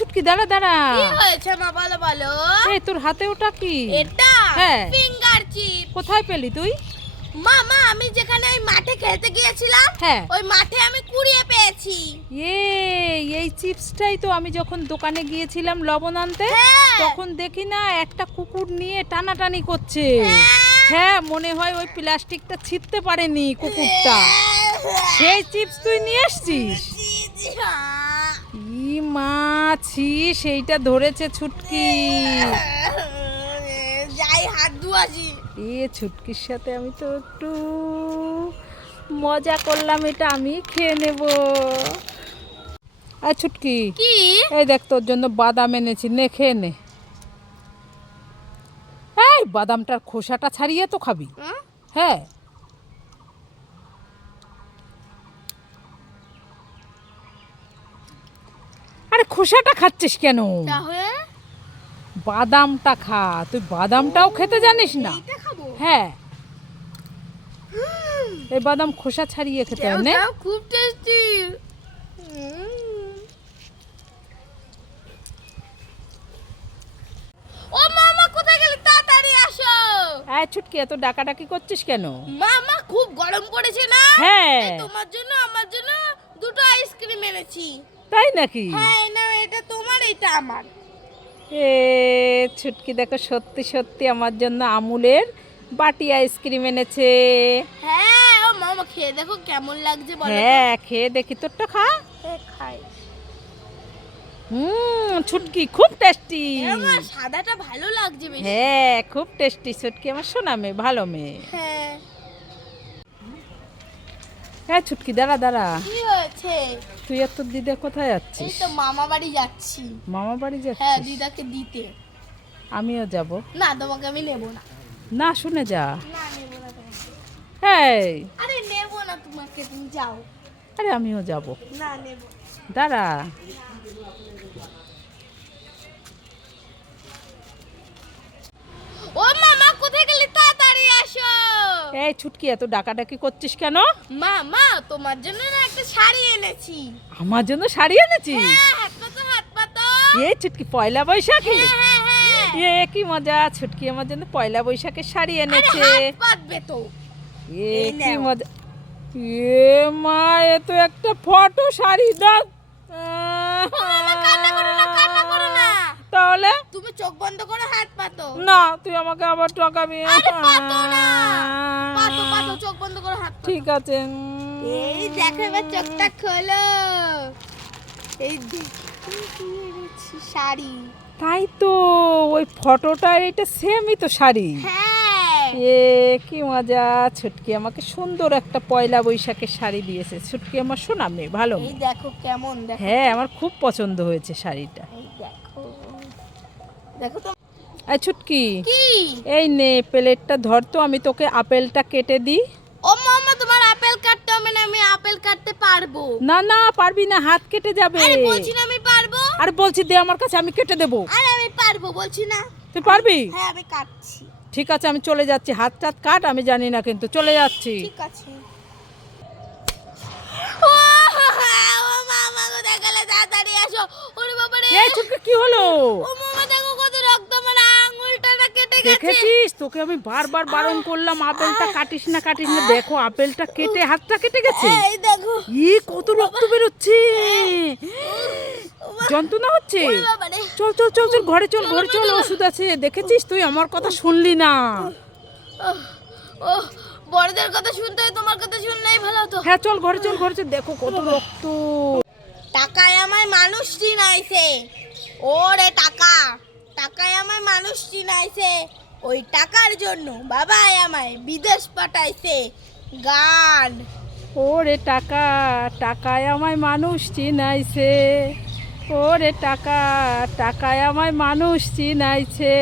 ছুটকি দাঁড়া দাঁড়া। কি হয়েছে মা বলো বলো? এই তোর হাতে ওটা কি? এটা হ্যাঁ। Finger chip. কোথায় পেলি তুই? মা মা আমি যেখানে ওই মাঠে খেলতে গিয়েছিলাম হ্যাঁ। ওই মাঠে আমি কুড়িয়ে পেয়েছি। এ এই চিপসটাই তো আমি যখন দোকানে গিয়েছিলাম লবণ আনতে হ্যাঁ। তখন দেখি না একটা কুকুর নিয়ে টানাটানি করছে। হ্যাঁ। হ্যাঁ মনে হয় ওই প্লাস্টিকটা ছিঁড়তে পারেনি কুকুরটা। সেই চিপস তুই নিয়ে এসছিস? হ্যাঁ। মাছি সেইটা ধরেছে ছুটকি। যাই হাত ধুয়াছি। এ ছুটকির সাথে আমি তো একটু মজা করলাম এটা আমি খেয়ে নেব। আর ছুটকি কি? এই দেখ তোর জন্য বাদাম এনেছি নে খেয়ে নে। এই বাদামটার খোসাটা ছাড়িয়ে তো খাবি। হ্যাঁ আরে খোসাটা খাচ্ছিস কেন? তাহলে? বাদামটা খা। তুই বাদামটাও খেতে জানিস না। হ্যাঁ। এই বাদাম খোসা ছাড়িয়ে খেতে হয় নে। খুব টেস্টি ও মামা কোথায় গেলে? তাড়াতাড়ি আসো। এই ছুটকি এত ডাকাডাকি করছিস কেন? মামা খুব গরম পড়েছে না? হ্যাঁ। তোমার জন্য আমার জন্য দুটো আইসক্রিম এনেছি। তাই নাকি? হ্যাঁ না এটা তোমার এটা আমার। এ ছুটকি দেখো সত্যি সত্যি আমার জন্য আমুলের বাটি আইসক্রিম এনেছে। হ্যাঁ ও মামা খেয়ে দেখো কেমন লাগছে বলো হ্যাঁ খেয়ে দেখি তোরটা খা। হ্যাঁ, খাই। হুম ছুটকি খুব টেস্টি। আমার সাদাটা ভালো লাগছে বেশি। হ্যাঁ খুব টেস্টি ছুটকি আমার সোনা মেয়ে ভালো মেয়ে। হ্যাঁ। হ্যাঁ ছুটকি দাঁড়া দাঁড়া। কি তুই আর তোর দিদা কোথায় এই তো মামা বাড়ি যাচ্ছি। মামা বাড়ি হ্যাঁ যাচ্ছিস? দিদাকে দিতে। আমিও যাব। না তোমাকে আমি নেব না। না শুনে যা। না নেব না তোমাকে। এই আরে নেব না তোমাকে তুমি যাও। আরে আমিও যাব। না নেব দাঁড়া ও মামা কোথায় গেলি তাড়াতাড়ি আসো এই ছুটকি এত ডাকাডাকি করছিস কেন? মা মা তোমার জন্য না একটা শাড়ি এনেছি। আমার জন্য শাড়ি এনেছিস? হ্যাঁ এই ছুটকি পয়লা বৈশাখে? হ্যাঁ হ্যাঁ এ কি মজা ছুটকি আমার জন্য পয়লা বৈশাখের শাড়ি এনেছে। হাত পাতবে তো। এ এই কি মজা। এ মা এ তো একটা ফটো শাড়ি দাও তাহলে? তুমি চোখ বন্ধ করো হাত পাতো না তুই আমাকে আবার টাকাবি আরে পাতো পাতো পাতো চোখ বন্ধ করো হাত ঠিক আছে এই দেখো এবার চোখটা খোলো। এই দেখো শাড়ি। তাই তো ওই ফটোটা এটা সেমই তো শাড়ি। হ্যাঁ। এ কি মজা ছুটকি আমাকে সুন্দর একটা পয়লা বৈশাখের শাড়ি দিয়েছে। ছুটকি আমার শোনা মেয়ে ভালো এই দেখো কেমন হ্যাঁ আমার খুব পছন্দ হয়েছে শাড়িটা। দেখো। দেখো তো ছুটকি এই নে প্লেটটা ধর তো আমি তোকে আপেলটা কেটে দিই। ও মামা তোমার আপেল কাটতে হবে না আমি আপেল কাটতে পারব। না না পারবি না হাত কেটে যাবে। আরে বলছি না আমি পারব। আরে বলছি দে আমার কাছে আমি কেটে দেবো। আরে আমি পারব বলছি না। তুই পারবি? হ্যাঁ আমি কাটছি। ঠিক আছে আমি চলে যাচ্ছি। হাত টাত কাট আমি জানি না কিন্তু চলে যাচ্ছি। ঠিক আছে। ও মামা তাড়াতাড়ি আসো। ওরে বাবা রে কি হলো? ও মামা দেখেছিস? তোকে আমি বারবার বারণ করলাম আপেলটা কাটিস না কাটিস না। দেখো আপেলটা কেটে হাতটা কেটে গেছে। ই কত রক্ত বেরোচ্ছে। যন্ত্রণা হচ্ছে। চল চল চল চল ঘরে চল ঘরে চল ওষুধ আছে। দেখেছিস তুই? আমার কথা শুনলি না। বড়দের কথা শুনতে হয় তোমার কথা শুনলেই ভালো হ্যাঁ চল ঘরে চল ঘরে চল। দেখো কত রক্ত। টাকায় আমায় মানুষ চিনাইছে। ওরে টাকা। টাকায় আমায় মানুষ চিনাইছে। ওই টাকার জন্য বাবাই আমায় বিদেশ পাঠাইছে। গান। ওরে টাকা, টাকায় আমায় মানুষ চিনাইছে। ওরে টাকা, টাকায় আমায় মানুষ চিনাইছে।